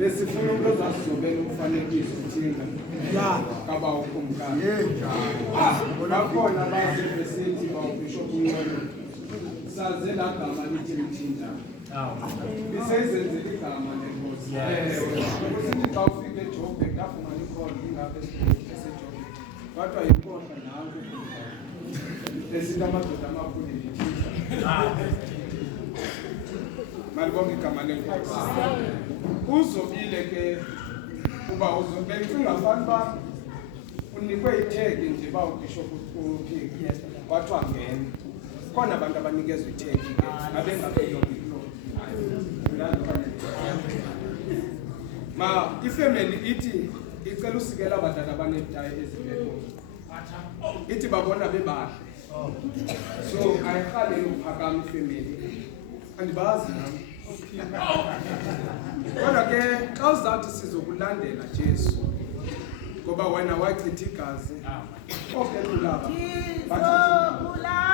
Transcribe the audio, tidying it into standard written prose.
Besifuna umuntu ozasizobela umfanekiso uthinga. Kaba ukumkani. Bakhona abazi besithi bawubishop uNgoba. Saze la gama lithi mthinda. Bisezenzile igama lenkosi. Ukuthi xa ufike eJobe ngafuna ikhona ingapha eseJobe. Kodwa inkonxa nanku. Lesithi amadoda amakhulu lithinda. Malibonke igama lenkosi. Uzobile ke uba uzobencinga abantu unikwe ithegi nje ba ubishop uphiki kwathiwa ngene khona abantu abanikezwe ithegi ke abengaphelele ma ifamily ithi icela usikela abadala abanetayi ezibeko ithi babona bebahle so ayikhale uphakama ifamily andibazi nami kodwa ke xa uzawuthi sizokulandela Jesu ngoba wena wachitha igazi okelulaba sizokulandela